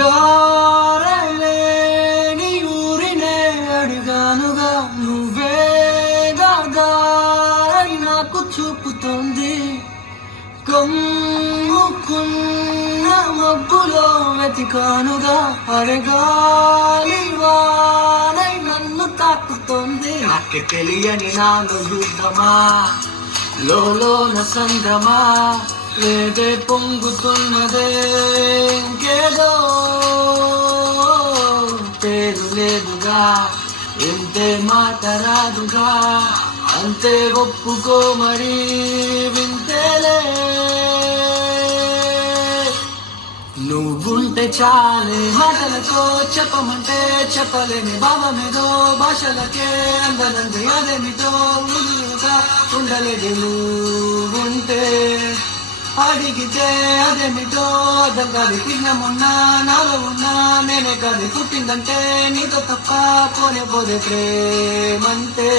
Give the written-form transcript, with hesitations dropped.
దారలేని ఊరినే అడిగానుగా, నువ్వేగా దారి నాకు చూపుతోంది. కమ్ముకున్న మబ్బులో వెతికానుగా, అడగాలి వానై నన్ను తాకుతోంది. నాకు తెలియని నాలో యుద్ధమా, లోన సంగమా, లేదే పొంగుతున్నదే ఇంకేదో. పేరు లేదుగా, ఎంతే మాట రాదుగా, అంతే ఒప్పుకో మరి వింతేలే. నువ్వుంటే చాలే మాటలతో, చెప్పమంటే చెప్పలేని భావమేదో, భాషలకే అందనంది అదేమిటో, ముందుగా ఉండలేదు నువ్వుంటే. అడిగితే అదేమిటో అర్థం కాదు, తిన్నమున్నా నాలో ఉన్నా నేనే కాదు, పుట్టిందంటే నీతో తప్ప పోనే పోదే ప్రేమంతే.